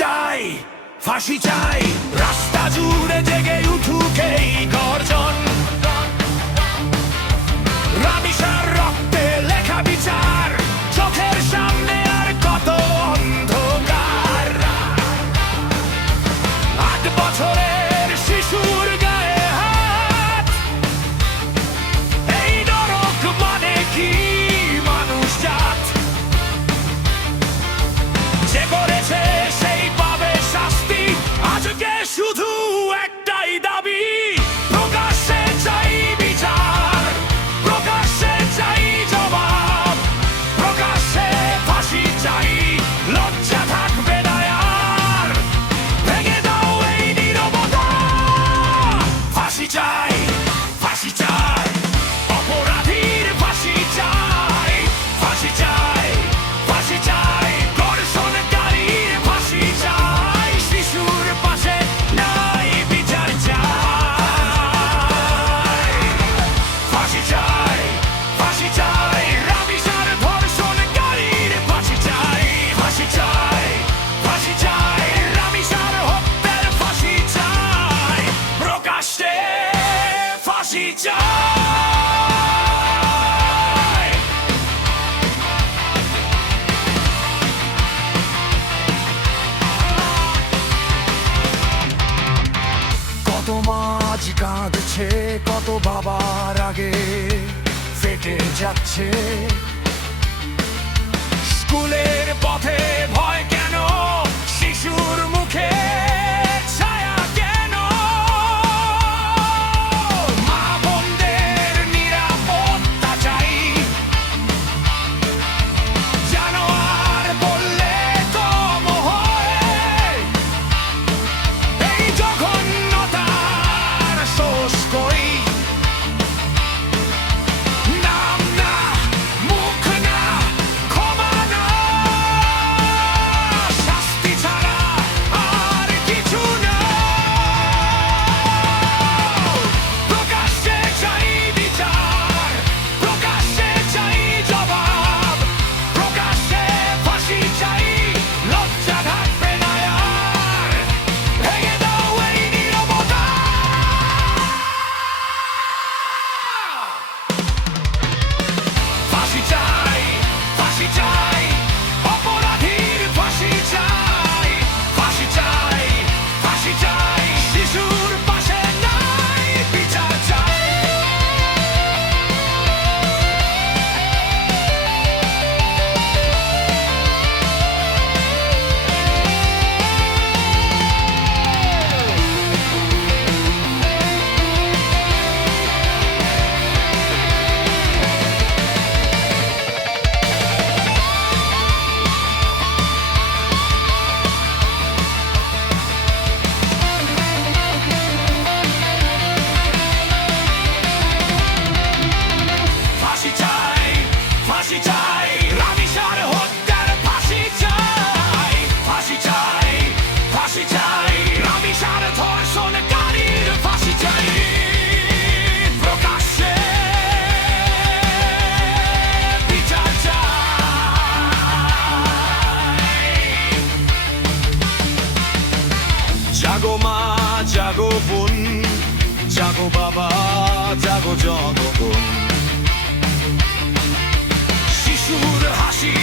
চাই, ফাঁসি চাই, রাস্তা জুড়ে জেগে উঠুক এই গর্জন। রামিসার রক্তে লেখা বিচার, চোখের সামনে আর কত অন্ধকার। 8 বছরের শিশুর গায়ে হাত, এই নরক মানে কি মানুষ জাত? যে করেছে সেই পাবে শাস্তি, আজকে শুধু একটাই দাবি, প্রকাশ্যে চাই বিচার, প্রকাশ্যে চাই জবাব, প্রকাশ্যে ফাঁসি চাই, লজ্জা থাকবে না আর। ভেঙে দাও এই নীরবতা, ফাঁসি চাই, ফাঁসি চাই, অপরাধীর ফাঁসি চাই, ফাঁসি চাই, ফাঁসি চাই, ধর্ষণকারীর ফাঁসি চাই, শিশুর পাশে নাই বিচার চাই। ফাঁসি চাই, ফাঁসি চাই, রামিসার ধর্ষণকারীর ফাঁসি চাই, ফাঁসি চাই, ফাঁসি চাই, রামিসার হত্যার ফাঁসি চাই, প্রকাশ্যে ফাঁসি চাই। কত মাঝ কাঁদছে, কত বাবার আগে ফেটে যাচ্ছে। স্কুলের পথে ভয় কেন, শিশুর মুখে ছায়া কেন? মা বোনদের নিরাপত্তা চাই, জানোয়ার বললে কম হয়, এই জঘন্যতার শোষ করি। নাম না, মুখ না, ক্ষমা না, শাস্তি ছাড়া আর কিছু না। প্রকাশ্যে চাই বিচার, প্রকাশ্যে চাই জবাব, প্রকাশ্যে ফাঁসি চাই, লজ্জা থাকবে না আর। ভেঙে দাও এই নীরবতা, ফাঁসি চাই, ফাঁসি চাই, অপরাধীর ফাঁসি চাই, ফাঁসি চাই, ফাঁসি চাই, শিশুর পাশে নাই বিচার চাই। ফাঁসি চাই, ফাঁসি চাই, রামিসার হত্যার ফাঁসি চাই, ফাঁসি চাই, ফাঁসি চাই, রামিসার ধর্ষণকারীর ফাঁসি চাই, প্রকাশ্যে বিচার চাই। জাগো মা, জাগো বোন, জাগো বাবা, জাগো জগবন, শিশুর হাসি